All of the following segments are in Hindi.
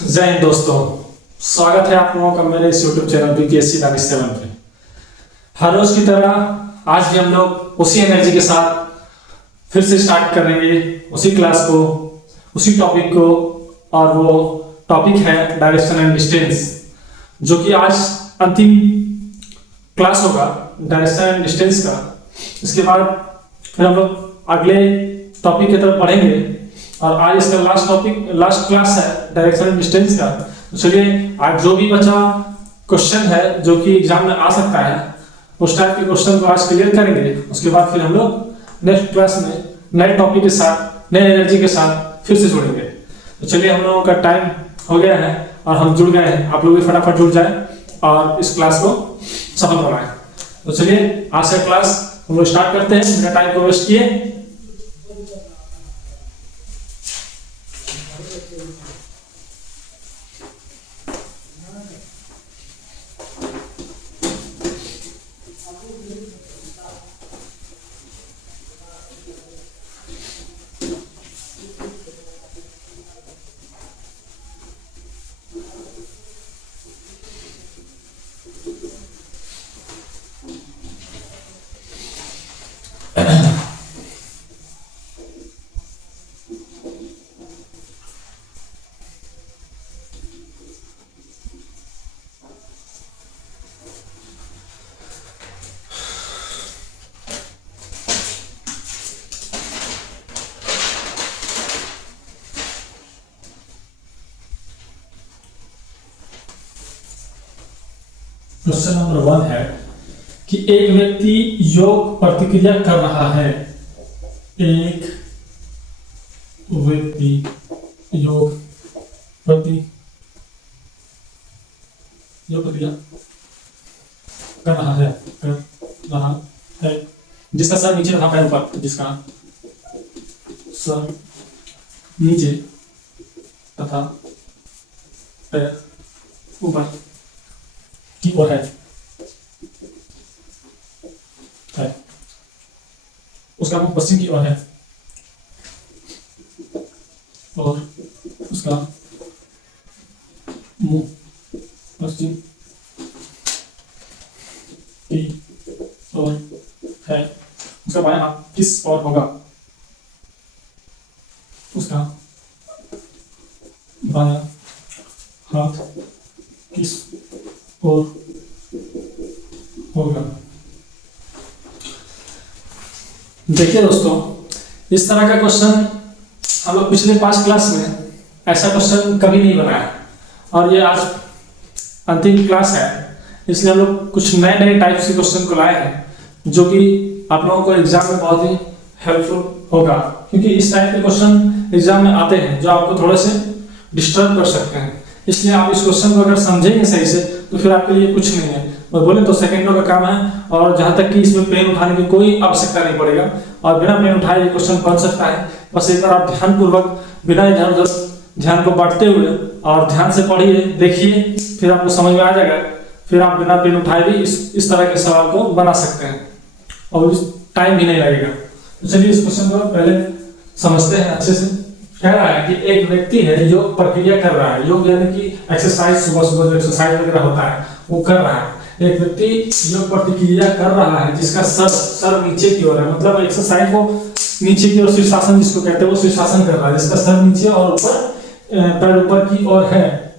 जय हिंद दोस्तों, स्वागत है आप लोगों का मेरे इस YouTube चैनल BPSC 97 पे। हर रोज की तरह आज भी हम लोग उसी एनर्जी के साथ फिर से स्टार्ट करेंगे उसी क्लास को, उसी टॉपिक को, और वो टॉपिक है डायरेक्शन एंड डिस्टेंस, जो कि आज अंतिम क्लास होगा डायरेक्शन एंड डिस्टेंस का। इसके बाद फिर हम लोग अगले टॉपिक की तरफ बढ़ेंगे और आज इसका लास्ट क्लास है डायरेक्शन एंड डिस्टेंस का। तो चलिए आज जो भी बचा क्वेश्चन है जो कि एग्जाम में आ सकता है उस टाइप के क्वेश्चन को आज क्लियर करेंगे। उसके बाद फिर हम लोग नेक्स्ट क्लास में नए टॉपिक के साथ, नए एनर्जी के साथ फिर से जुड़ेंगे। तो चलिए, हम लोगों का टाइम हो गया है और हम जुड़ गए हैं। आप लोग भी फटाफट जुड़ जाए और इस क्लास को सफल बनाएं। तो चलिए आज से क्लास हम लोग स्टार्ट करते हैं, बिना टाइम को वेस्ट किए। क्वेश्चन नंबर 1 है कि एक व्यक्ति योग प्रतिक्रिया कर रहा है। एक व्यक्ति योग प्रतिक्रिया कर रहा है जिसका सर नीचे तथा पैर ऊपर, जिसका सर नीचे तथा पैर ऊपर की ओर है। उसका मुंह पश्चिम की ओर है और उसका मुंह पश्चिम की ओर है। उसका बायां हाथ किस ओर होगा? उसका बायां हाथ किस और होगा? देखिए दोस्तों, इस तरह का क्वेश्चन हम लोग पिछले 5 क्लास में ऐसा क्वेश्चन कभी नहीं बनाया और ये आज अंतिम क्लास है, इसलिए हम लोग कुछ नए नए टाइप के क्वेश्चन को लाए हैं जो कि आप लोगों को एग्जाम में बहुत ही हेल्पफुल होगा, क्योंकि इस टाइप के क्वेश्चन एग्जाम में आते हैं जो आपको थोड़े से डिस्टर्ब कर सकते हैं। इसलिए आप इस क्वेश्चन को अगर समझेंगे सही से तो फिर आपके लिए कुछ नहीं है, और बोले तो सेकंडों का काम है। और जहां तक कि इसमें पेन उठाने की कोई आवश्यकता नहीं पड़ेगा और बिना पेन उठाए ये क्वेश्चन बन सकता है। बस एक बार आप ध्यानपूर्वक, बिना इधर उधर ध्यान को बांटते हुए और ध्यान से पढ़िए, देखिए, फिर आपको समझ में आ जाएगा। फिर आप बिना पेन उठाए भी इस तरह के सवाल को बना सकते हैं और टाइम भी नहीं लगेगा। तो चलिए इस क्वेश्चन को पहले समझते हैं अच्छे से। कह रहा है कि एक व्यक्ति है योग प्रक्रिया कर रहा है। योग यानी कि एक्सरसाइज, सुबह सुबह जो एक्सरसाइज वगैरह होता है वो कर रहा है। एक व्यक्ति योग प्रतिक्रिया कर रहा है जिसका सर नीचे की ओर है, मतलब एक्सरसाइज को नीचे की ओर, शीर्षासन जिसको कहते हैं वो शीर्षासन कर रहा है, जिसका सर नीचे और ऊपर, पैर ऊपर की ओर है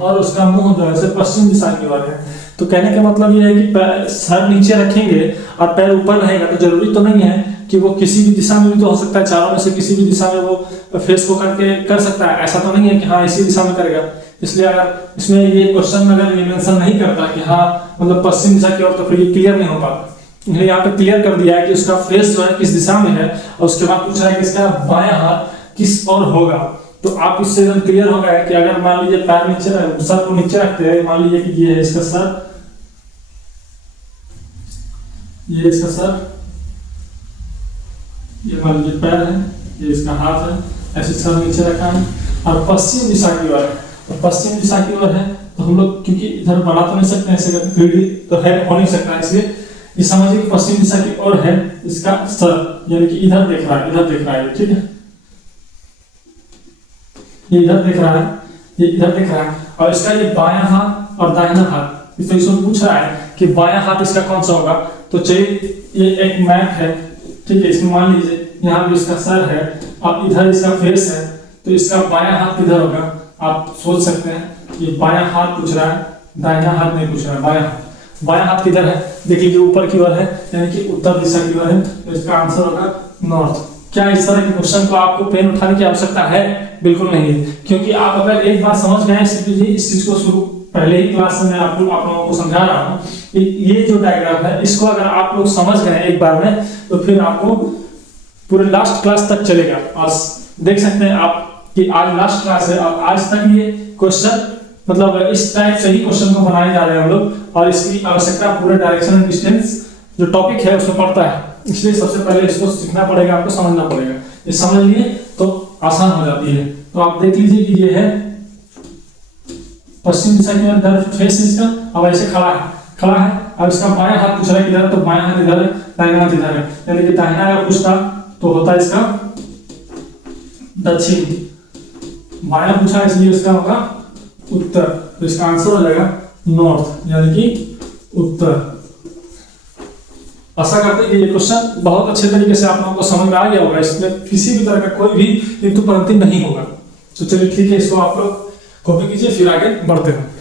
और उसका मुंह जो है पश्चिम दिशा की ओर है। तो कहने का मतलब ये है कि सर नीचे रखेंगे और पैर ऊपर रहेगा तो जरूरी तो नहीं है कि वो किसी भी दिशा में भी तो हो सकता है, चारों में से किसी भी दिशा में वो फेस को करके कर सकता है। ऐसा तो नहीं है कि हाँ इसी दिशा में करेगा। इसलिए अगर इसमें ये क्वेश्चन में अगर ये मेंशन नहीं करता कि हाँ मतलब पश्चिम दिशा की ओर, तो फिर ये क्लियर नहीं हो पाता। इसलिए यहाँ पे क्लियर कर दिया है कि उसका फेस जो है किस दिशा में है और उसके बाद पूछ रहा है कि इसका बायां हाथ किस ओर होगा। तो आप इससे एकदम क्लियर हो गया कि अगर मान लीजिए पैर नीचे, सर को नीचे रखते हैं, मान लीजिए कि ये है इसका सर, ये इसका सर, ये मान लीजिए पैर है, ये इसका हाथ है, ऐसे सर नीचे रखा है और पश्चिम दिशा की ओर है। और पश्चिम दिशा की ओर है तो हम लोग क्योंकि इधर बढ़ा तो नहीं सकते, ऐसे पीढ़ी तो है हो नहीं सकता, इसलिए ये समझिए कि पश्चिम दिशा की ओर है इसका सर, यानी कि इधर देख रहा है, इधर देख रहा है, ठीक है, ये इधर देख रहा है। ये इधर दिख रहा है, और इसका ये बायां हाथ और दाहिना हाथ, तो इसमें पूछ रहा है कि बायां हाथ इसका कौन सा होगा। तो चलिए ये एक मैप है, ठीक है, इसमें मान लीजिए यहाँ भी इसका सर है और इधर इसका फेस है, तो इसका बायां हाथ किधर होगा। आप सोच सकते हैं ये बायां हाथ पूछ रहा है, दाहिना हाथ नहीं पूछ रहा है, बायां हाथ किधर है, देख लीजिए ऊपर की ओर है, यानी कि उत्तर दिशा की ओर है, तो इसका आंसर होगा नॉर्थ। क्या इस तरह के क्वेश्चन को आपको पेन उठाने की आवश्यकता है? बिल्कुल नहीं है, क्योंकि आप अगर एक बार समझ गए इस चीज को, शुरू पहले ही क्लास में आप लोगों को समझा रहा हूँ, ये जो डायग्राम है इसको अगर आप लोग समझ गए एक बार में, तो फिर आपको पूरे लास्ट क्लास तक चलेगा। और देख सकते हैं आप कि आज लास्ट क्लास है और आज तक ये क्वेश्चन मतलब इस टाइप से ही क्वेश्चन को बनाए जा रहे हैं हम लोग, और इसकी आवश्यकता पूरे डायरेक्शन एंड डिस्टेंस जो टॉपिक है उसमें पड़ता है, इसलिए सबसे पहले इसको सीखना पड़ेगा, आपको समझना पड़ेगा। ये समझ लिए तो आसान हो जाती है। तो आप देख लीजिए कि ये है पश्चिम दिशा की ओर फेस इसका, अब ऐसे खड़ा है और इसका बायां हाथ पूछ रहा है किधर, तो बायां हाथ इधर है, दाहिना हाथ इधर है, यानी कि दाहिना अगर पूछता तो होता है इसका दक्षिण, बायां पूछा इसलिए इसका होगा उत्तर, तो इसका आंसर हो जाएगा नॉर्थ यानी कि उत्तर। आशा करते हैं कि ये क्वेश्चन बहुत अच्छे तरीके से आप लोगों को समझ में आ गया होगा, इसमें किसी भी तरह का कोई भी हेतु परंती नहीं होगा। तो चलिए ठीक है, इसको आप लोग कॉपी कीजिए, फिर आगे बढ़ते हैं।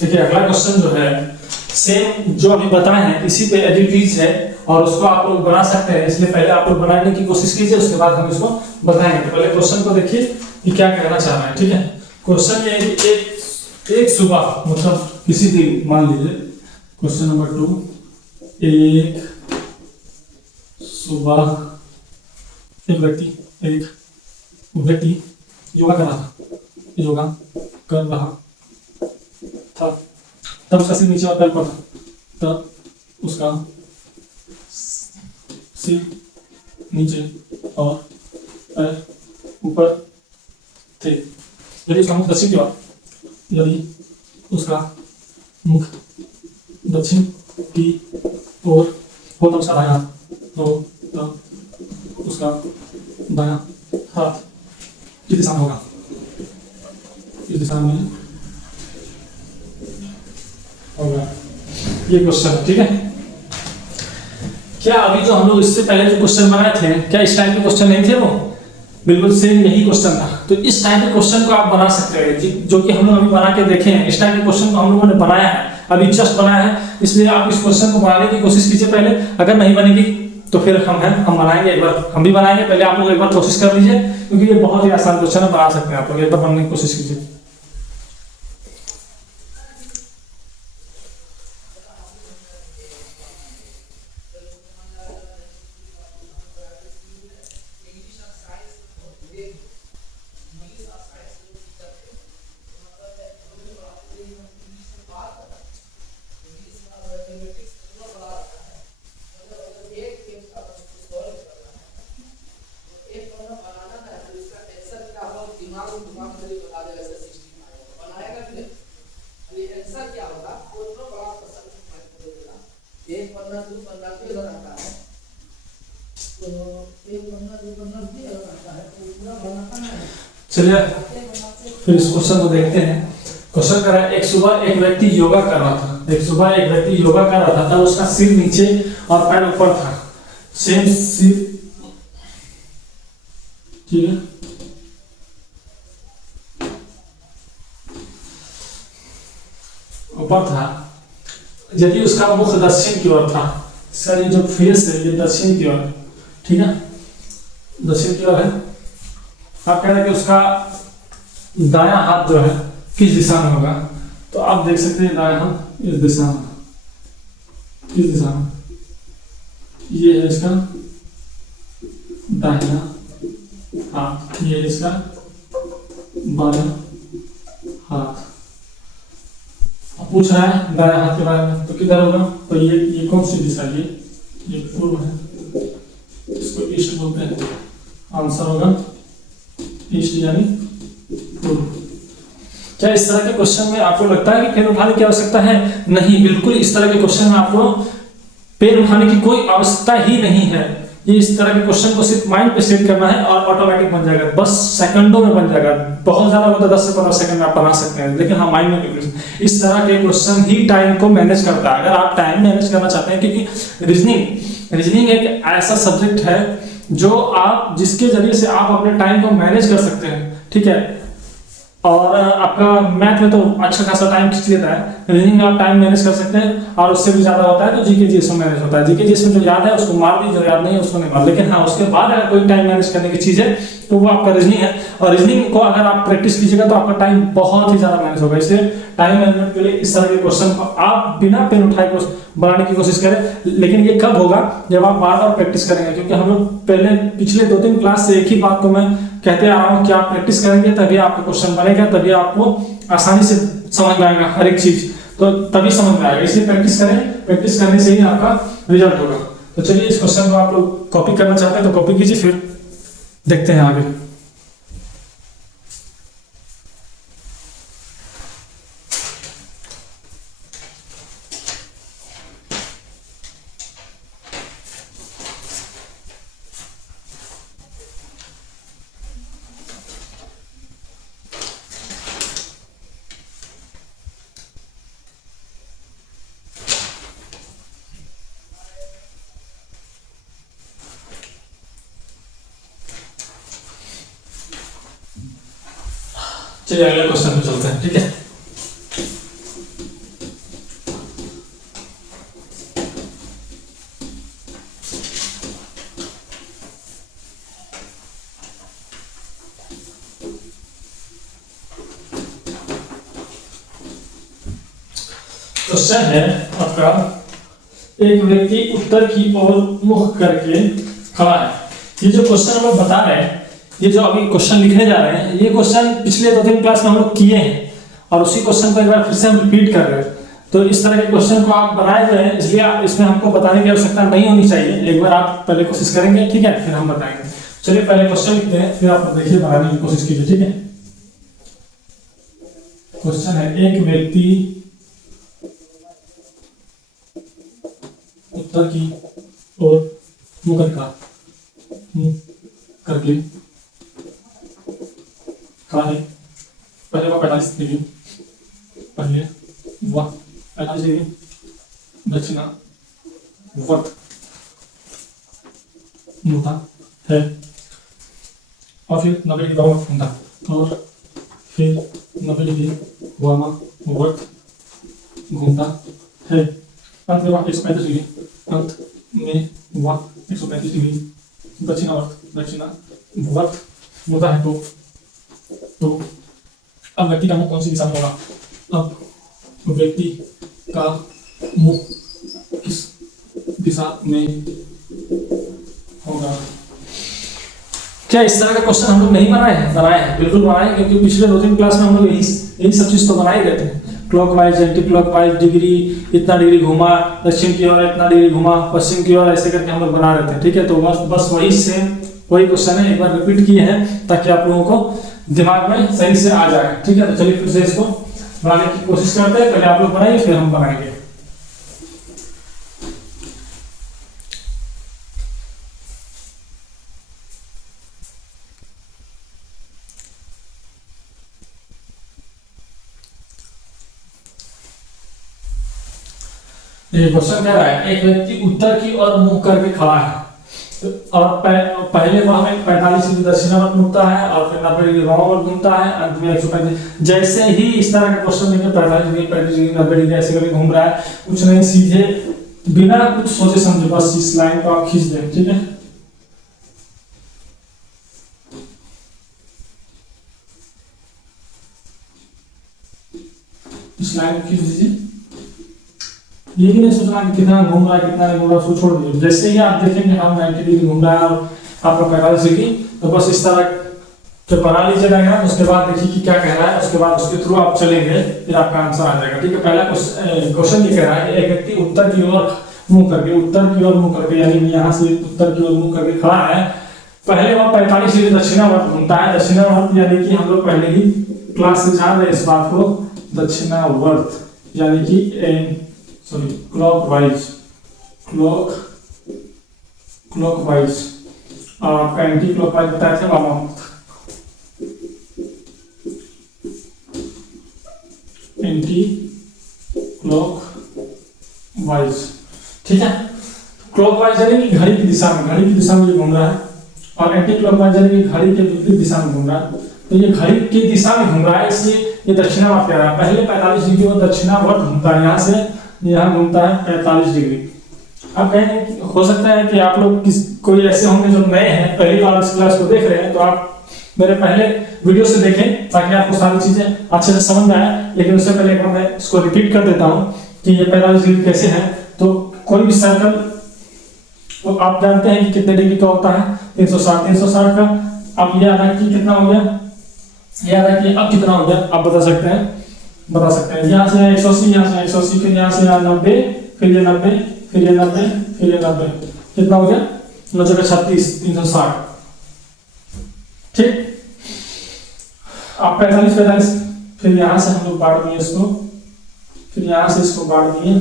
देखिए अगला क्वेश्चन जो है सेम जो अभी बताए हैं इसी पे एडिटिव है, और उसको आप लोग बना सकते हैं, इसलिए पहले आप लोग बनाने की कोशिश कीजिए, उसके बाद हम इसको बताएंगे। तो पहले क्वेश्चन को देखिए कि क्या कहना चाह रहे हैं, ठीक है। क्वेश्चन ये है कि एक सुबह, मतलब किसी दिन, मान लीजिए क्वेश्चन नंबर 2, एक सुबह एक व्यक्ति योगा कर रहा था, तब उसका सिर नीचे और पैर ऊपर था, तब उसका सिर नीचे और पैर ऊपर थे। यदि उसका मुख दक्षिण की ओर, यदि उसका मुख दक्षिण की ओर हो तब उसका दायां हाथ हो, तब उसका दायां हाथ किस दिशा में होगा? इस दिशा में होगा। ये क्वेश्चन है, ठीक है। क्या अभी जो हम लोग इससे पहले जो क्वेश्चन बनाए थे, क्या इस टाइप के क्वेश्चन नहीं थे? वो बिल्कुल सेम यही क्वेश्चन था। तो इस टाइप के क्वेश्चन को आप बना सकते हैं, जो कि हम लोग अभी बना के देखे हैं। इस टाइप के क्वेश्चन को हम लोगों ने बनाया है, अभी जस्ट बनाया है, इसलिए आप इस क्वेश्चन को बनाने की कोशिश कीजिए पहले। अगर नहीं बनेगी तो फिर हम बनाएंगे, एक बार हम भी बनाएंगे। पहले आप लोग एक बार कोशिश कर लीजिए, क्योंकि ये बहुत ही आसान क्वेश्चन है, बना सकते हैं आप लोग। एक बार बनने की कोशिश कीजिए। चलिए फिर इस क्वेश्चन को देखते हैं। क्वेश्चन कर रहा है, एक सुबह एक व्यक्ति योगा कर रहा था। एक सुबह एक व्यक्ति योगा कर रहा था, तब उसका सिर नीचे और पैर ऊपर था। सेम सिर ठीक है। ऊपर था, यदि उसका मुख दक्षिण की ओर था, इसका ये जो फेस है ये दक्षिण की ओर है, ठीक है, दक्षिण की ओर है। आप कह रहे हैं कि उसका दायां हाथ जो है किस दिशा में होगा, तो आप देख सकते हैं दायां हाथ इस दिशा में, किस दिशा में, ये है इसका दाहिना हाथ, ये इसका बायां हाथ। पूछ रहा है दायां हाथ के बारे में, तो किधर होगा, तो ये कौन सी दिशा है, ये पूर्व है, इसको ईस्ट बोलते हैं। आंसर होगा ईस्ट यानी पूर्व। क्या इस तरह के क्वेश्चन में आपको लगता है कि पेन उठाने की आवश्यकता है? नहीं, बिल्कुल इस तरह के क्वेश्चन में आपको पेन उठाने की कोई आवश्यकता ही नहीं है। ये इस तरह के क्वेश्चन को सिर्फ माइंड पे सेट करना है और ऑटोमेटिक बन जाएगा, बस सेकंडों में बन जाएगा। बहुत ज्यादा होता है 10 से 15 सेकंड में आप बना सकते हैं, लेकिन हाँ माइंड में इस तरह के क्वेश्चन ही टाइम को मैनेज करता है। अगर आप टाइम मैनेज करना चाहते हैं, क्योंकि रीजनिंग एक ऐसा सब्जेक्ट है जो आप जिसके जरिए से आप अपने टाइम को मैनेज कर सकते हैं, ठीक है। और आपका मैथ में तो अच्छा खासा टाइम खींच लेता है, रीजनिंग आप टाइम मैनेज कर सकते हैं और उससे भी ज्यादा होता है तो जीके जीएस में मैनेज होता है। जीके जीएस में जो याद है उसको मार दी, जो याद नहीं है उसको नहीं मार। लेकिन हाँ उसके बाद अगर कोई टाइम मैनेज करने की चीज है तो वो आपका रीजनिंग है, और रीजनिंग को अगर आप प्रैक्टिस कीजिएगा तो आपका टाइम बहुत ही ज्यादा मैनेज होगा। इसलिए टाइम मैनेजमेंट के लिए इस तरह के क्वेश्चन को आप बिना पेन उठाए बनाने की कोशिश करें। लेकिन ये कब होगा, जब आप बार बार प्रैक्टिस करेंगे। क्योंकि हम लोग पहले पिछले 2-3 क्लास से एक ही बात को मैं कहते आ रहा हूँ कि आप प्रैक्टिस करेंगे तभी आपका क्वेश्चन बनेगा, तभी आपको आसानी से समझ में आएगा हर एक चीज, तो तभी समझ में आएगा। इसलिए प्रैक्टिस करें, प्रैक्टिस करने से ही आपका रिजल्ट होगा। तो चलिए इस क्वेश्चन को आप लोग कॉपी करना चाहते हैं तो कॉपी कीजिए, फिर देखते हैं आगे। चलिए अगले क्वेश्चन पे चलते हैं, ठीक है। क्वेश्चन है आपका, एक व्यक्ति उत्तर की ओर मुख करके खड़ा है। ये जो क्वेश्चन हम लोग बता रहे हैं, ये जो अभी क्वेश्चन लिखने जा रहे हैं, ये क्वेश्चन पिछले 2-3 क्लास में हम लोग किए हैं और उसी क्वेश्चन को एक बार फिर से हम रिपीट कर रहे हैं। तो इस तरह के क्वेश्चन को आप बनाए हुए हैं, इसलिए इसमें हमको बताने की आवश्यकता नहीं होनी चाहिए। एक बार आप पहले कोशिश करेंगे, ठीक है, फिर हम बताएंगे। चलिए पहले क्वेश्चन लिखते हैं, फिर आप देखिए बनाने की कोशिश कीजिए, ठीक है। क्वेश्चन है, एक व्यक्ति उत्तर की ओर मुख करके खड़ा है। पहले वह 45 डिग्री, पहले वह 45 डिग्री दक्षिणावर्त मुड़ता है और फिर 90 डिग्री वामावर्त घूमता और फिर 90 डिग्री वामावर्त घूमता है। अंत में वह 135 डिग्री, अंत में वह 135 डिग्री दक्षिणावर्त मुड़ता है। तो अब व्यक्ति का मुख कौन सी दिशा में होगा? अब व्यक्ति का मुख किस दिशा में होगा? क्या इस तरह का क्वेश्चन हम लोग नहीं बनाए हैं? बिल्कुल बनाए हैं, क्योंकि पिछले 2-3 क्लास में हम लोग यही सब चीज तो बनाए गए थे। क्लॉकवाइज, एंटी क्लॉकवाइज, डिग्री, इतना डिग्री घुमा दक्षिण की ओर, इतना डिग्री घुमा पश्चिम की ओर, ऐसे करके हम लोग बना रहे थे, ठीक है। तो बस वही क्वेश्चन है, एक बार रिपीट किए हैं ताकि आप लोगों को दिमाग में सही से आ जाए, ठीक है। तो चलिए फिर से इसको बनाने की कोशिश करते हैं। पहले आप लोग बनाइए, फिर हम बनाएंगे। ये क्वेश्चन कह रहा है, एक व्यक्ति उत्तर की ओर मुंह करके खड़ा है। और पहले वह में 45 डिग्री दक्षिणावर्त घूमता है और फिर 90 डिग्री वामावर्त घूमता है, अंत में 135। जैसे ही इस तरह का क्वेश्चन देंगे 45 डिग्री 35 डिग्री 90 डिग्री ऐसे करके घूम रहा है, कुछ नहीं, सीधे बिना कुछ सोचे समझे बस इस लाइन को आप खींच दें, ठीक है। इस लाइन को खींच दीजिए। ये भी नहीं सोचना कि कितना घूम रहा है कितना नहीं घूम रहा, उसको छोड़ दीजिए। जैसे ही आप देखेंगे हम 90 डिग्री घूम रहा है और आपका 45 डिग्री, तो बस इस तरह जो बना लीजिएगा। उसके बाद देखिए कि क्या कह रहा है, उसके बाद उसके थ्रू आप चलेंगे, फिर आपका आंसर आ जाएगा, ठीक है। पहला क्वेश्चन ये कह रहा है, एक व्यक्ति उत्तर की ओर मुंह करके यानी यहाँ से उत्तर की ओर मुंह करके खड़ा है। पहले वह 45 डिग्री दक्षिणावर्त घूमता है। दक्षिणावर्त यानी कि हम लोग पहले ही क्लास से जान रहे इस बात को, दक्षिणावर्त यानी कि क्लॉकवाइज और एंटी क्लॉकवाइज बताए थे वामावर्त। एंटी क्लॉकवाइज, ठीक है। क्लॉकवाइज यानी कि घड़ी की दिशा में ये घूम रहा है, और एंटी क्लॉकवाइज यानी कि घड़ी के विपरीत दिशा में घूम रहा है। तो ये घड़ी की दिशा में घूम रहा है, इसलिए ये दक्षिणावर्त कह रहा है। पहले 45 डिग्री वो दक्षिणावर्त घूमता है, यहाँ से यहाँ घूमता है 45 डिग्री। अब कहें हो सकता है कि आप लोग कोई ऐसे होंगे जो नए हैं, पहली बार इस क्लास को देख रहे हैं, तो आप मेरे पहले वीडियो से देखें ताकि आपको सारी चीजें अच्छे से समझ में आए। लेकिन उससे पहले एक बार मैं इसको रिपीट कर देता हूँ कि ये 45 डिग्री कैसे है। तो कोई भी सर्कल, तो आप जानते हैं कि कितने डिग्री का होता है, 360 का। अब ये आ रहा है कि कितना हो गया, ये आ रहा है कि अब कितना हो गया, आप बता सकते हैं। यहाँ से 180, यहाँ से 180, फिर यहाँ से 90, फिर ये 90, फिर ये 90, फिर ये 90, कितना हो गया 9 का 36, 360, ठीक। अब 45, फिर यहाँ से हम लोग बांट दिए इसको, फिर यहाँ से इसको बांट दिए।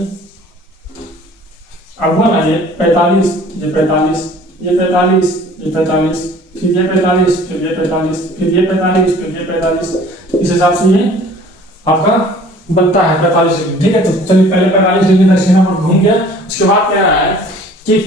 अब हुआ ना ये 45, ये 45, ये 45, ये 45, फिर ये 45, फिर ये 45, फिर ये 45, फिर ये 45। इस हिसाब से ये आपका बनता है 45 डिग्री, ठीक है। तो चलिए पहले 45 डिग्री दक्षिणावर्त घूम गया। उसके बाद कह रहा है कि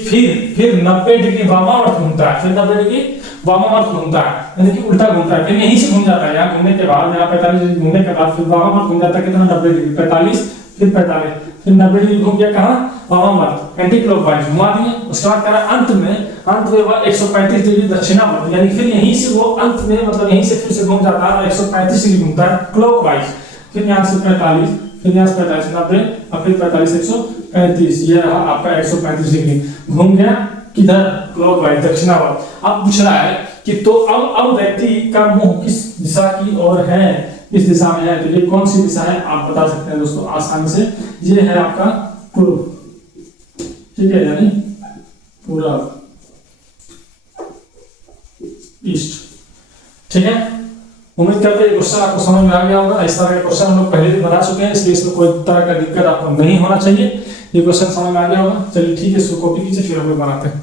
फिर 90 डिग्री वामावर्त घूमता है, फिर 90 डिग्री वामावर्त घूमता है, यानी कि उल्टा घूमता है। फिर यहीं से घूम जाता है, यहाँ घूमने के बाद, यहाँ 45 डिग्री घूमने के बाद फिर वामावर्त घूम जाता है, कितना 90 डिग्री, 45, फिर 45, फिर 90 डिग्री घूम गया कहाँ, वामावर्त, एंटी क्लॉकवाइज घुमा दिए। उसके बाद कह रहा है अंत में वह 135 डिग्री दक्षिणावर्त, यानी फिर यहीं से वो अंत में मतलब यहीं से फिर से घूम जाता है, 135 डिग्री घूमता है क्लॉकवाइज। फिर यहाँ से 45, फिर यहाँ से 45, 90 और फिर 45, 135। ये रहा आपका 135 डिग्री घूम गया किधर, क्लॉकवाइज, दक्षिणावर्त। अब पूछ रहा है कि तो अब व्यक्ति का मुंह किस दिशा की ओर है, किस दिशा में है। तो ये कौन सी दिशा है आप बता सकते हैं दोस्तों आसानी से। ये है आपका पूर्व, ठीक है, यानी पूर्व, ईस्ट, ठीक है। उम्मीद करते हैं क्वेश्चन आपको समझ में आ गया होगा। इस तरह के क्वेश्चन हम लोग पहले भी बना चुके हैं, इसलिए इसमें कोई तरह का दिक्कत आपको नहीं होना चाहिए। ये क्वेश्चन समझ में आ गया होगा। चलिए ठीक है, इसको कॉपी कीजिए, फिर हम लोग बनाते हैं।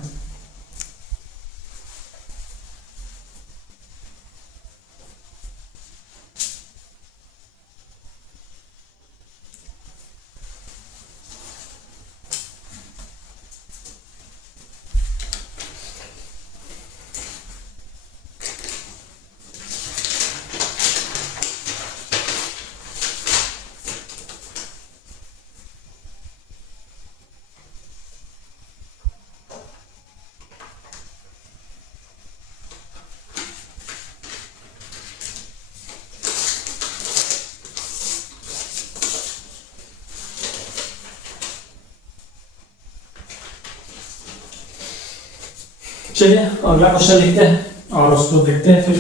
चलिए अगला क्वेश्चन लिखते हैं और उसको देखते हैं फिर।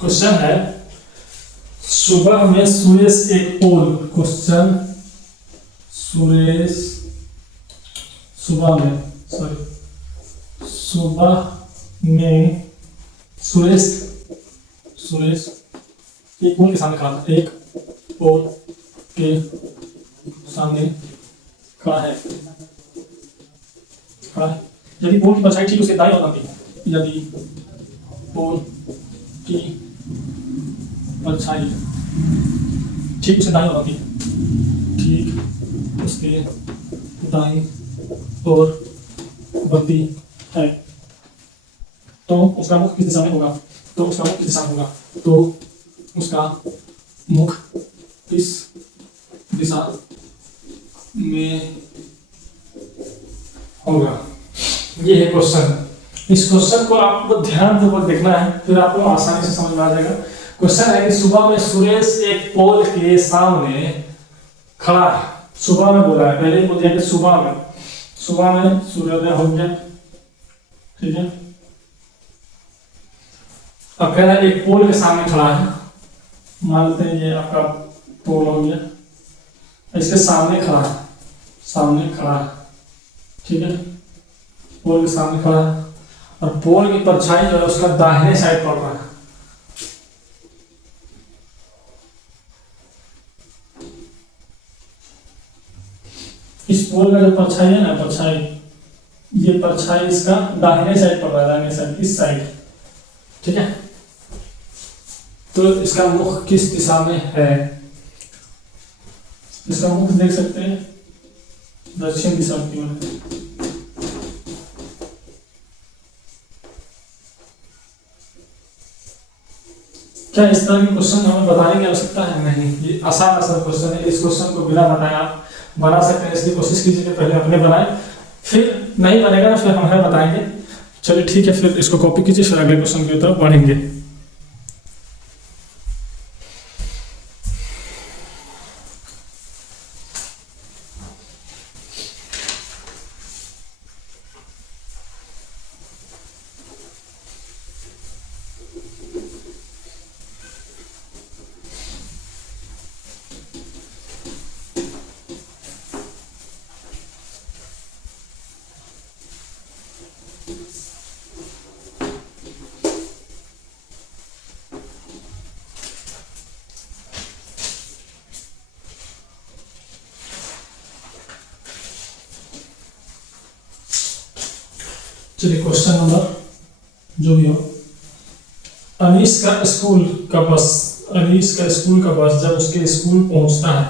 क्वेश्चन है, सुबह में सुरेश एक पोल, क्वेश्चन सुबह में सुरेश एक पोल के सामने खड़ा था, एक पोल के सामने खड़ा है। यदि पोल की परछाई ठीक उसके दाईं ओर आती है, यदि पोल की परछाई ठीक उसके दाईं ओर आती है, ठीक उसके दाईं ओर बनती है, तो उसका मुख किस दिशा में होगा? तो उसका मुख किस दिशा में होगा? तो उसका मुख इस दिशा में होगा। ये है क्वेश्चन। इस क्वेश्चन को आपको ध्यानपूर्वक देखना है, फिर आपको आसानी से समझ में आ जाएगा। क्वेश्चन है कि सुबह में सुरेश एक पोल के सामने खड़ा है। सुबह में बोला है, पहले बोल दिया कि सुबह में सूर्योदय हो गया, ठीक है। अब कह रहा है एक पोल के सामने खड़ा है, मान लेते हैं ये आपका पोल हो गया, इसके सामने खड़ा है, ठीक है। पोल के सामने खड़ा है और पोल की परछाई जो है उसका दाहिने साइड पड़ रहा है। इस पोल का जो परछाई है ना, ये परछाई इसका दाहिने साइड पड़ रहा है, दाहिने साइड, इस साइड, ठीक है। तो इसका मुख किस दिशा में है? इसका मुख देख सकते हैं दक्षिण दिशा की ओर। क्या इस तरह के क्वेश्चन हमें बताने की आवश्यकता है? नहीं, ये आसान क्वेश्चन है। इस क्वेश्चन को बिना बताए आप बना सकते हैं, इसलिए कोशिश कीजिए कि पहले अपने बनाए, फिर नहीं बनेगा फिर हमें बताएंगे। चलिए ठीक है, फिर इसको कॉपी कीजिए, फिर अगले क्वेश्चन की तरफ बढ़ेंगे। चलिए क्वेश्चन नंबर जो भी हो, अनीस का स्कूल का बस जब उसके स्कूल पहुंचता है।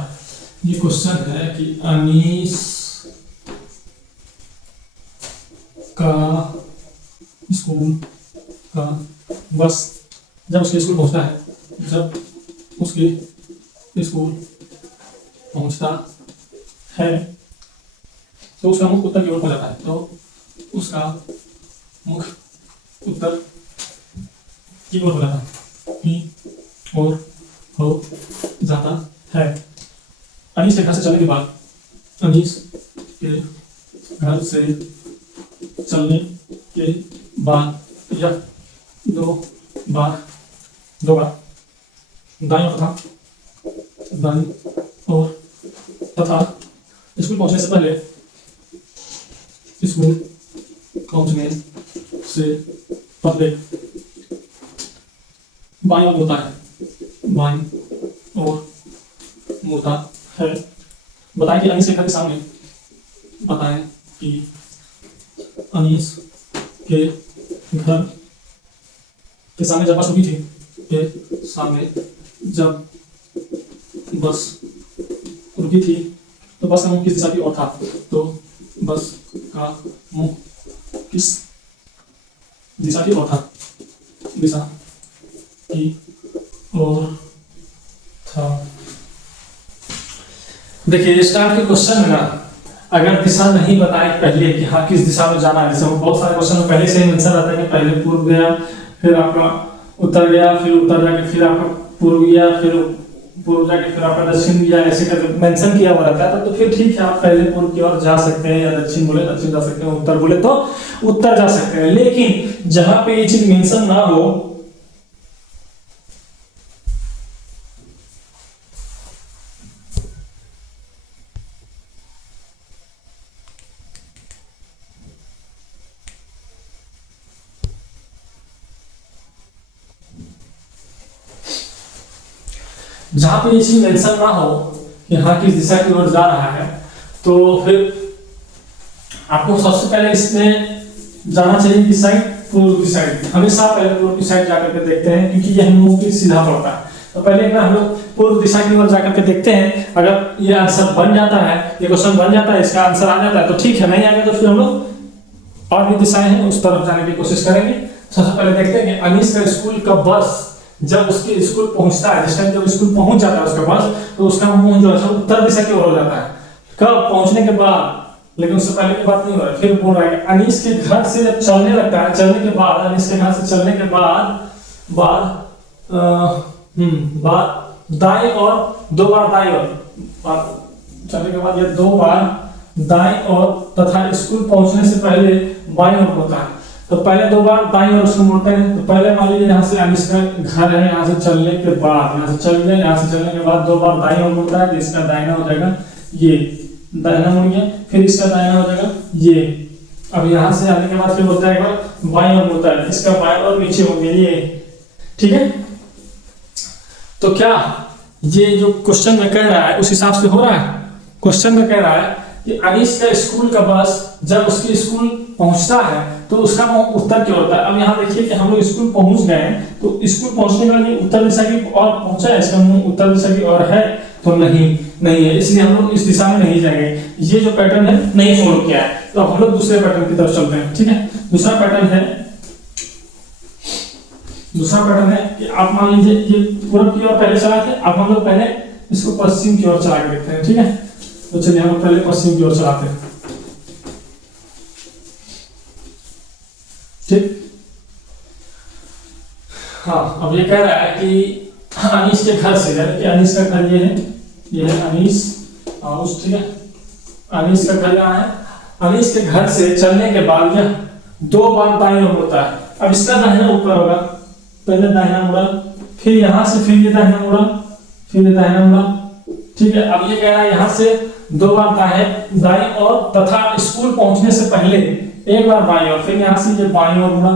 ये क्वेश्चन है कि अनीस का स्कूल का बस जब उसके स्कूल पहुंचता है, तो उसका मुख उत्तर की ओर हो जाता है। तो उसका मुख उत्तर की ओर हो जाता है। अनीस के घर से चलने के बाद यह दो बार दाईं ओर तथा स्कूल पहुंचने से पहले बाईं ओर मुड़ता है। बताएं कि अनीस के घर के सामने जब बस रुकी थी, तो बस का मुख किस दिशा की ओर था? तो बस का मुख किस दिशा की ओर था? देखिए स्टार्ट के क्वेश्चन में ना, अगर दिशा नहीं बताए पहले कि हाँ किस दिशा में जाना है, जैसे बहुत सारे क्वेश्चन में पहले से ही मेंशन रहता है कि पहले पूर्व गया, फिर आपका उत्तर गया, फिर उत्तर जाके फिर आपका पूर्व गया, फिर पूर्व जाके फिर आपका दक्षिण गया, ऐसे करके मेंशन किया हुआ रहता है। तो फिर ठीक है, आप पहले पूर्व की ओर जा सकते हैं, या दक्षिण बोले दक्षिण जा सकते हैं, उत्तर बोले तो उत्तर जा सकते हैं। लेकिन जहां पे ये चीज मेंशन ना हो, जहाँ पे ये चीज मेंशन ना हो कि हाँ किस दिशा की ओर जा रहा है, तो फिर आपको सबसे पहले इसमें जाना चाहिए किस साइड, पूर्व की साइड। हमेशा पहले पूर्व की साइड जाकर के देखते हैं, क्योंकि ये हम लोग की सीधा पड़ता है। तो पहले एक बार हम लोग पूर्व दिशा की ओर जाकर के देखते हैं। अगर ये आंसर बन जाता है, ये क्वेश्चन बन जाता है, इसका आंसर आ जाता है तो ठीक है, नहीं आएगा तो फिर हम लोग और भी दिशाएं हैं उस तरफ जाने की कोशिश करेंगे। सबसे पहले देखते हैं कि अनीस का स्कूल का बस जब उसके स्कूल पहुंचता है, जिस टाइम जब स्कूल पहुंच जाता है उसका बस, तो उसका मुंह जो है उत्तर दिशा की ओर हो जाता है। कब? पहुंचने के बाद। लेकिन उससे पहले की बात नहीं हो रहा है। फिर बोल रहा है अनीस के घर से जब चलने लगता है, चलने के बाद, अनीस के घर से चलने के बाद दाएं और 2 बार दाएं और चलने के बाद ये 2 बार दाएं और तथा स्कूल पहुंचने से पहले बाएं ओर होता है। तो पहले 2 बार दाएं ओर उसको मुड़ते हैं। तो पहले मान लीजिए यहाँ से अनीस का घर है, यहाँ से चलने के बाद, यहाँ से चलने के बाद 2 बार दाएं ओर मुड़ता है, जिसका दाहिना हो जाएगा ये, दाहिना मुड़ गया। फिर इसका दाहिना हो जाएगा ये। अब यहाँ से आने के बाद फिर होता है एक बार बाएं ओर मुड़ता है, इसका बाएं ओर नीचे हो गया ये। ठीक है, तो क्या ये जो क्वेश्चन में कह रहा है उस हिसाब से हो रहा है? क्वेश्चन में कह रहा है कि अनीस का स्कूल का बस जब उसके स्कूल पहुंचता है तो उसका मुंह उत्तर की ओर होता है। अब यहाँ देखिए कि हम लोग स्कूल पहुंच गए हैं, तो स्कूल पहुंचने के बाद ये उत्तर दिशा की ओर पहुंचा है, इसका मुंह उत्तर दिशा की ओर है तो नहीं है, इसलिए हम लोग इस दिशा में नहीं जाएंगे। ये जो पैटर्न है नहीं फॉलो किया है, तो हम लोग दूसरे पैटर्न की तरफ चलते हैं। ठीक है, दूसरा पैटर्न है कि आप मान लीजिए ये पूर्व की ओर पहले चला थे, अब हम लोग पहले इसको पश्चिम की ओर चला के देखते हैं। ठीक है, तो चलिए हम लोग पहले पश्चिम की ओर चलाते हैं। ठीक, हाँ, अब ये कह रहा है कि अनीस के घर से, यानी कि अनीस का घर ये है अनीस हाउस। ठीक है, अनीस का घर यहाँ है। अनीस के घर से चलने के बाद यह 2 बार दाईं ओर मुड़ता है। अब इसका दाहिना ऊपर होगा, पहले दाहिना मुड़ा, फिर यहाँ से फिर ये दाहिना मुड़ा, फिर ये दाहिना मुड़ा। ठीक है, अब ये कह रहा है यहाँ से 2 बार दाएं और तथा स्कूल पहुंचने से पहले 1 बार बाईं ओर, फिर यहाँ से ये बाईं ओर मुड़ा,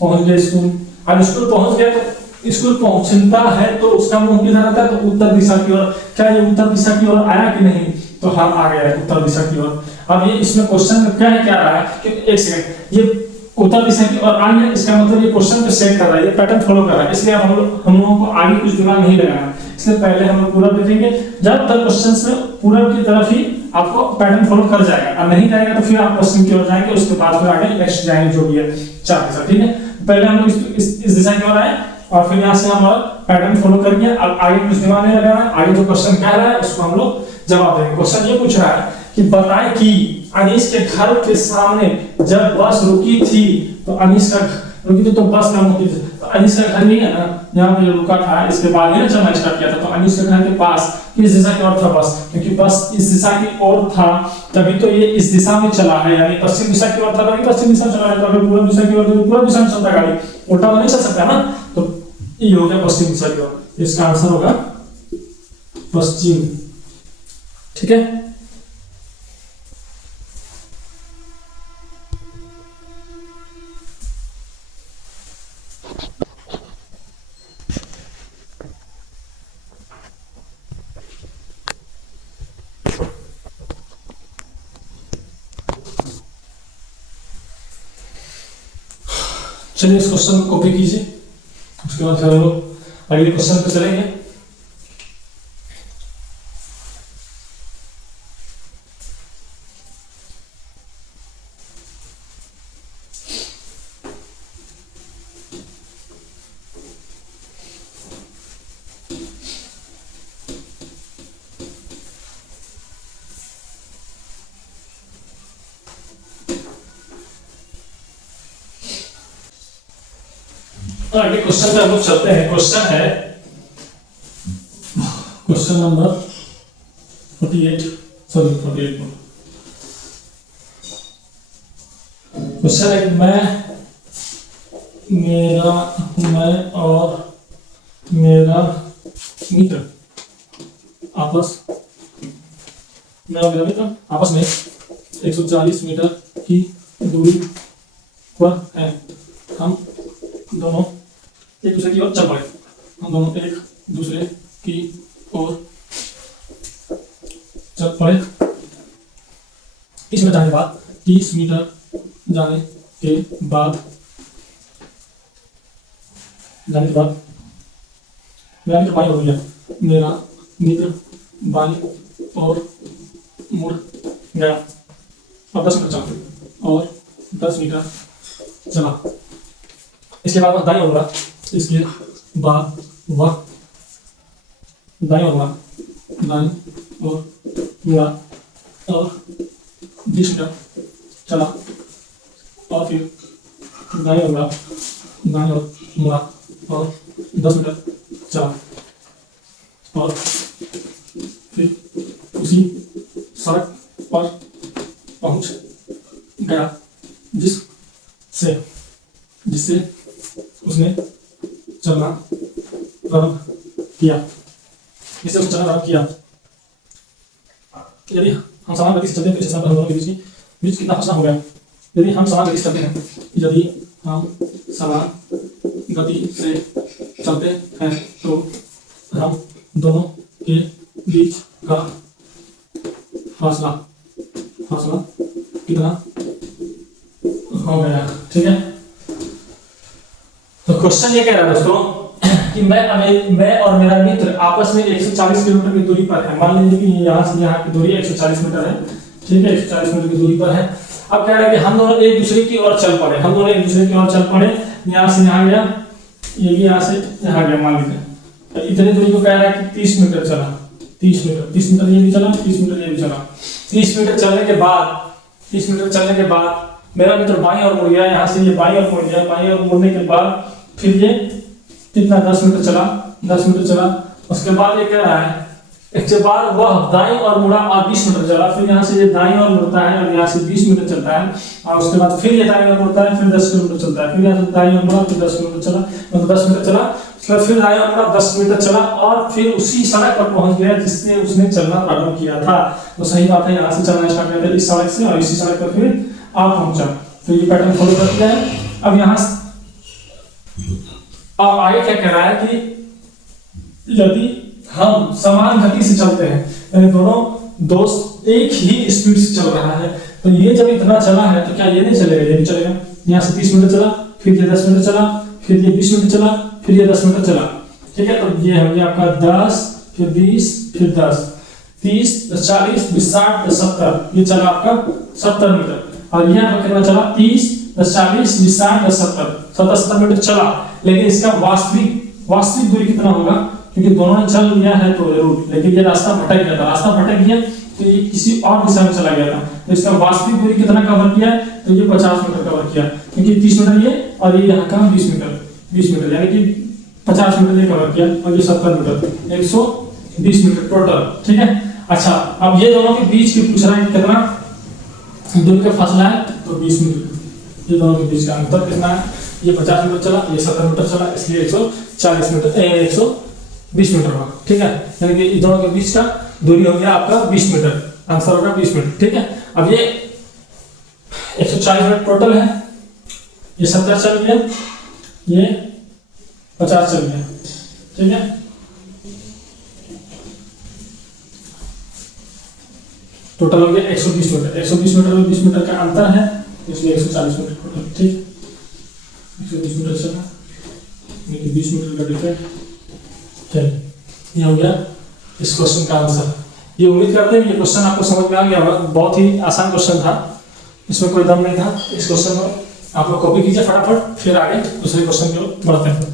पहुंच गए स्कूल। अब स्कूल पहुंच गया तो स्कूल पहुंचता है तो उसका मुंह किधर आता है? तो उत्तर दिशा की ओर। क्या ये उत्तर दिशा की ओर आया कि नहीं? तो हाँ, आ गया है उत्तर दिशा की ओर। अब ये इसमें क्वेश्चन में क्या रहा है कि एक सेकंड, ये उत्तर दिशा की ओर आई है, इसका मतलब ये क्वेश्चन पे सेट कर रहा है, ये पैटर्न फॉलो कर रहा है। इसलिए हम लोगों को आगे कुछ दिमाग नहीं लगाना, इसलिए पहले हम लोग पूरब देखेंगे। जब तक क्वेश्चंस में पूरब की तरफ ही आपको पैटर्न फॉलो कर जाएगा, और नहीं जाएगा तो फिर आप पश्चिम की ओर जाएंगे, उसके बाद फिर आगे नेक्स्ट जाएंगे जो भी है 4 दिशा। ठीक है, पहले हम लोग इस दिशा की ओर आए और फिर यहाँ से हम पैटर्न फॉलो करके अब आगे कुछ दिमाग नहीं लगाना है। आगे जो क्वेश्चन कह रहा है उसको हम लोग जवाब देंगे। क्वेश्चन ये पूछ रहा है कि बताएं कि अनीस के घर के सामने जब बस रुकी थी, तो अनीस का रुकी थी तो बस का मुंह थी, तो अनीस का घर नहीं है ना, यहाँ पे जो रुका था इसके बाद ही चलना स्टार्ट किया था, तो अनीस के घर के पास किस दिशा की ओर था बस? क्योंकि बस इस दिशा की ओर था, तभी तो ये इस दिशा में चला है, यानी पश्चिम दिशा की ओर था तभी पश्चिम दिशा चला है। तो अगर पूर्व दिशा की ओर तो पूर्व दिशा में चलता गाड़ी, उल्टा तो नहीं चल सकता ना। तो ये हो गया पश्चिम दिशा की ओर, इसका आंसर होगा पश्चिम। ठीक है, चलिए इस क्वेश्चन को कॉपी कीजिए, उसके बाद फिर हम लोग अगले क्वेश्चन पे चलेंगे। आगे क्वेश्चन पे हम लोग चलते हैं। क्वेश्चन नंबर 48 क्वेश्चन है, मैं और मेरा मित्र आपस में 140 मीटर की दूरी पर है। हम दोनों एक दूसरे की ओर चल पड़े। हम दोनों एक दूसरे की ओर चल पड़े। 30 मीटर जाने के बाद 30 मीटर जाने के बाद मेरा मित्र बाईं ओर गया, मेरा मित्र बाईं ओर मुड़ गया और 10 मीटर चला और 10 मीटर चला। इसके बाद वह दाईं ओर मुड़ा, इसके बाद वह दाईं ओर मुड़ा और 20 मीटर चला और फिर दाईं ओर मुड़ा और 10 मीटर चला और फिर उसी सड़क पर पहुंच गया जिससे उसने चलना प्रारंभ किया। यदि हम समान गति से चलते हैं तो हम दोनों के बीच कितना फासला हो गया। यदि हम समान गति से चलते हैं तो हम दोनों के बीच का फासला कितना हो गया। ठीक है, तो क्वेश्चन ये कह रहा है दोस्तों कि मैं और मेरा मित्र आपस में 140 किलोमीटर की दूरी पर है। मान लीजिए कि यहाँ से यहाँ की दूरी 140 मीटर है। ठीक है, 140 मीटर की दूरी पर है। अब कह रहा है कि हम दोनों एक दूसरे की ओर चल पड़े। यहाँ से यहाँ गया, ये भी यहाँ से यहाँ गया। मान लीजिए इतनी दूरी को कह रहा है कि 30 मीटर चला। 30 मीटर ये भी चला, 30 मीटर ये भी चला। 30 मीटर चलने के बाद मेरा मित्र बाईं ओर मुड़ गया। यहाँ से ये बाईं ओर मुड़ गया। बाईं ओर मुड़ने के बाद फिर ये कितना 10 मीटर चला। उसके बाद ये कह रहा है इसके बाद वह दाईं ओर मुड़ा और 20 मीटर चला। फिर यहाँ से ये दाईं ओर मुड़ता है और यहाँ से 20 मीटर चलता है और उसके बाद फिर ये दाईं ओर मुड़ता है, फिर 10 किलोमीटर चलता है। फिर यहाँ से दाईं ओर मुड़ा, फिर 10 किलोमीटर चला, मतलब 10 मीटर चला। उसके बाद फिर दाईं ओर मुड़ा, 10 मीटर चला और फिर उसी सड़क पर पहुंच गया जिससे उसने चलना प्रारंभ किया था। तो सही बात है, यहाँ से चलना स्टार्ट किया था इस सड़क से और इसी सड़क पर फिर आप पहुंचा। तो ये पैटर्न फॉलो करते हैं। अब यहाँ और आगे क्या कह रहा है कि यदि हम समान गति से चलते हैं, यानी दोनों दोस्त एक ही स्पीड से चल रहा है, तो ये जब इतना चला है तो क्या ये नहीं चलेगा? ये भी चलेगा। यहाँ से 30 मीटर चला, फिर ये 10 मीटर चला, फिर ये 20 मीटर चला, फिर ये 10 मीटर चला। ठीक है, तो ये हो गया आपका 10, फिर 20, फिर 10, 30, 40, 60, 70, ये चला आपका 70 मीटर। और यहाँ पर कितना चला? 30, 40, 60, 70 मीटर चला। लेकिन इसका वास्तविक दूरी कितना होगा? क्योंकि दोनों ने चल लिया है तो जरूर, लेकिन ये रास्ता भटक गया तो ये किसी और दिशा में चला गया था। तो इसका वास्तविक दूरी कितना कवर किया है? तो ये 50 मीटर कवर किया, क्योंकि 30 मीटर ये और ये यहाँ का 20 मीटर यानी कि 50 मीटर ये कवर किया और ये 70 मीटर, 120 मीटर टोटल। ठीक है, अच्छा अब ये दोनों के बीच की पूछ रहा है कितना दूरी का फासला है? तो 20 मीटर। ये दोनों के बीच का अंतर कितना है? ये 50 मीटर चला, ये 70 मीटर चला, इसलिए 120 मीटर होगा। ठीक है, यानी कि दोनों के बीच का दूरी हो गया आपका 20 मीटर। आंसर होगा 20 मीटर। ठीक है, अब ये 140 मीटर टोटल है। ये 70 चल गया, ये 50 चल गया। ठीक है, टोटल हो गया 120 मीटर। 120 मीटर में 20 मीटर का अंतर है, इसलिए 140 मीटर टोटल। ठीक, 120 मीटर चला, 20 मीटर का डिफरेंस। चलिए, ये हो गया इस क्वेश्चन का आंसर। ये उम्मीद करते हैं ये क्वेश्चन आपको समझ में आ गया होगा। बहुत ही आसान क्वेश्चन था, इसमें कोई दम नहीं था। इस क्वेश्चन में आप लोग कॉपी कीजिए फटाफट, फिर आगे दूसरे क्वेश्चन की ओर बढ़ते हैं।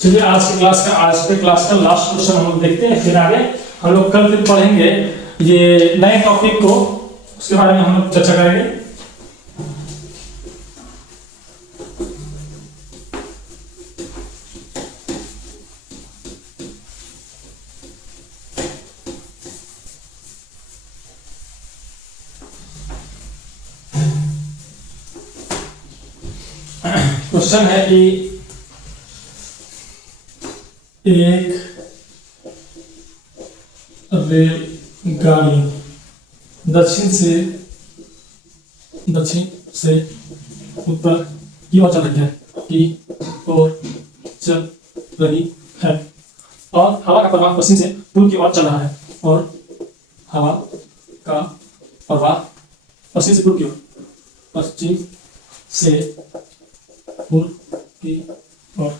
चलिए आज के क्लास का लास्ट क्वेश्चन हम लोग देखते हैं, फिर आगे हम लोग कल फिर पढ़ेंगे ये नए टॉपिक को उसके बारे में हम लोग चर्चा करेंगे। क्वेश्चन है कि एक रेलगाड़ी दक्षिण से उत्तर की ओर चल रही है चल रही है और हवा का प्रवाह पश्चिम से पूर्व की ओर चल रहा है और हवा का प्रवाह पश्चिम से पूर्व की ओर पश्चिम से पूर्व की ओर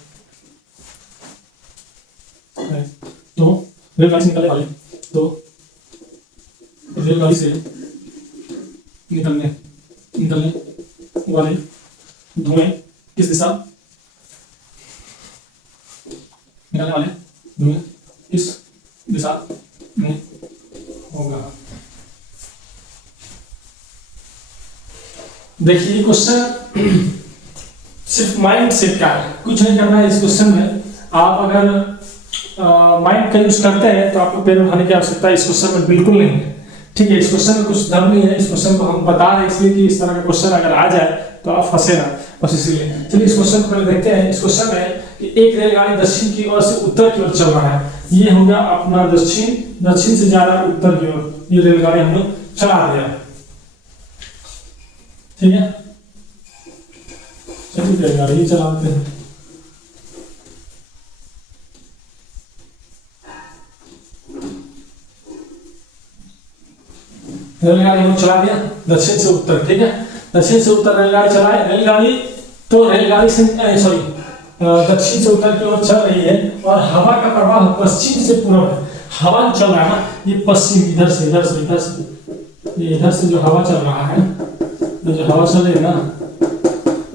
है। तो रेलगाड़ी से निकलने वाले धुएं किस दिशा निकलने वाले धुएं किस दिशा में होगा। देखिए क्वेश्चन सिर्फ माइंड सेट का है, कुछ नहीं करना है इस क्वेश्चन में। आप अगर माइंड का यूज करते हैं तो आपको पेन उठाने की आवश्यकता इस क्वेश्चन में बिल्कुल नहीं है। ठीक है, इस क्वेश्चन में कुछ दम नहीं है। इस क्वेश्चन को हम बता रहे हैं इसलिए कि इस तरह का क्वेश्चन अगर आ जाए तो आप फंसे ना, बस इसीलिए। चलिए इस क्वेश्चन को पहले देखते हैं। इस क्वेश्चन में कि एक रेलगाड़ी दक्षिण की ओर से उत्तर की ओर चल रहा है। ये हो गया अपना दक्षिण से जा रहा है उत्तर की ओर। ये रेलगाड़ी हम लोग चला दिया, ठीक है। चलिए रेलगाड़ी चलाते हैं। रेलगाड़ी हम चला दिया दक्षिण से उत्तर, ठीक है। दक्षिण से उत्तर रेलगाड़ी चलाए। रेलगाड़ी से दक्षिण से उत्तर की ओर चल रही है और हवा का प्रवाह पश्चिम से पूर्व है। हवा चल रहा है ना, ये पश्चिम इधर से ये इधर से जो हवा चल रहा है, जो हवा चल रही है ना,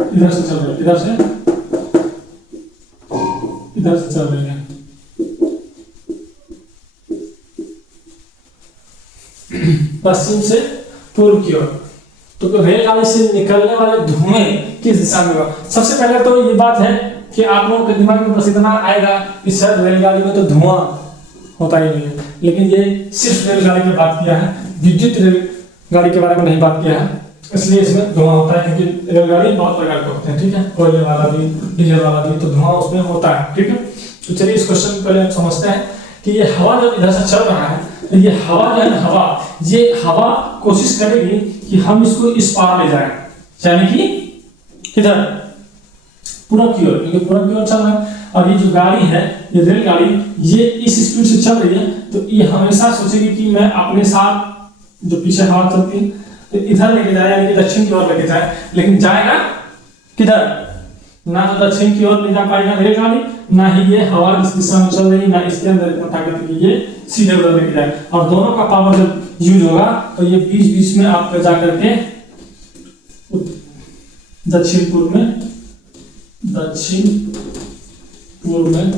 इधर से चल रही है, इधर से चल रही है। पश्चिम से पूर्व की ओर। तो रेलगाड़ी से निकलने वाले धुएं किस दिशा में होगा। सबसे पहले तो ये बात है कि आप लोगों के दिमाग में बस इतना आएगा कि सर रेलगाड़ी में तो धुआं होता ही नहीं है, लेकिन ये सिर्फ रेलगाड़ी की बात किया है, विद्युत रेलगाड़ी के बारे में नहीं बात किया है। इसलिए इसमें धुआं होता है क्योंकि रेलगाड़ी बहुत प्रकार के होते हैं, ठीक है। कोयले वाला भी, डीजल वाला भी, तो धुआं उसमें होता है, ठीक है। तो चलिए इस क्वेश्चन पहले हम समझते हैं कि ये हवा जब इधर से चल रहा है तो ये हवा जो है ना, ये हवा कोशिश करेगी कि हम इसको इस पार ले जाएं, यानी कि इधर पूरब की ओर, क्योंकि पूरब की ओर चल रहा है। और ये जो गाड़ी है, ये रेलगाड़ी, ये इस स्पीड से चल रही है, तो ये हमेशा सोचेगी कि मैं अपने साथ जो पीछे हवा चलती है तो इधर लेके जाए, यानी कि दक्षिण की ओर लेके जाए। लेकिन जाएगा किधर? ना तो दक्षिण की ओर ले जा पाएगा रेलगाड़ी, ना ही ये हवा इस दिशा में चल रही, ना इसके अंदर इतना ताकत है कि ये सीधे उधर लेके जाए। और दोनों का पावर जब यूज होगा तो ये बीच बीच में आपका जाकर के दक्षिण पूर्व में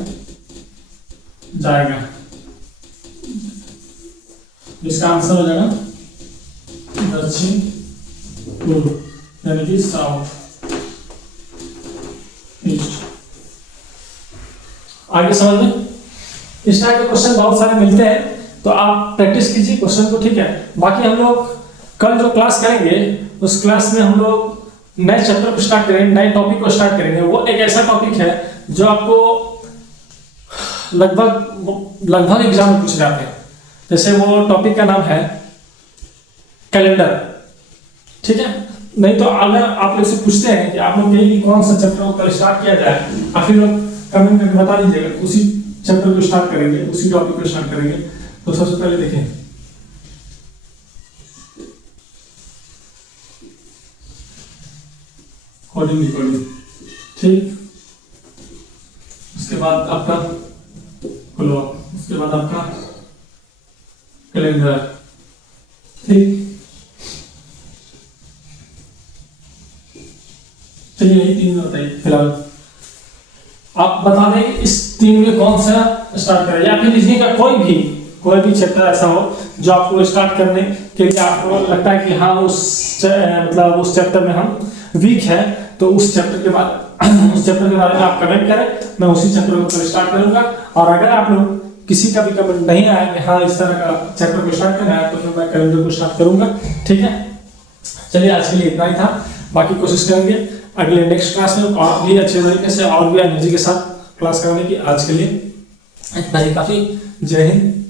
जाएगा। इसका आंसर हो जाएगा दक्षिण पूर्व, यानी कि साउथ ईस्ट। आगे समझ में इस टाइप के क्वेश्चन बहुत सारे मिलते हैं, तो आप प्रैक्टिस कीजिए क्वेश्चन को, ठीक है। बाकी हम लोग कल जो क्लास करेंगे उस क्लास में हम लोग नए चैप्टर को स्टार्ट करेंगे, नए टॉपिक को स्टार्ट करेंगे। वो एक ऐसा टॉपिक है जो आपको लगभग एग्जाम में पूछे जाते हैं। जैसे वो टॉपिक का नाम है कैलेंडर, ठीक है। नहीं तो अगर आप लोग से पूछते हैं कि आप लोग कहेंगे कौन सा चैप्टर को कल स्टार्ट किया जाए, आप फिर लोग कमेंट करके बता दीजिएगा, उसी चैप्टर को स्टार्ट करेंगे, उसी टॉपिक को स्टार्ट करेंगे। तो सबसे पहले देखें कोडिंग, ठीक। उसके बाद आपका क्लॉक, उसके बाद आपका कैलेंडर, ठीक। चलिए यही तीन बताइए फिलहाल। आप बता दें इस तीन में कौन सा स्टार्ट करें, या फिर रीजनिंग का कोई कोई भी चैप्टर ऐसा हो जो आपको स्टार्ट करने के लिए आपको लगता है कि हाँ मतलब उस चैप्टर में हम वीक है, तो उस चैप्टर के बारे में आप कमेंट करें, मैं उसी चैप्टर को स्टार्ट करूंगा। और अगर आप लोग किसी का भी कमेंट नहीं आया कि हाँ इस तरह का चैप्टर को स्टार्ट करना है, तो फिर मैं कैलेंडर को स्टार्ट करूंगा। ठीक है, चलिए आज के लिए इतना ही था, बाकी कोशिश करेंगे अगले नेक्स्ट क्लास में और भी अच्छे तरीके से और भी एनर्जी के साथ क्लास करने की। आज के लिए इतना ही काफ़ी। जय हिंद।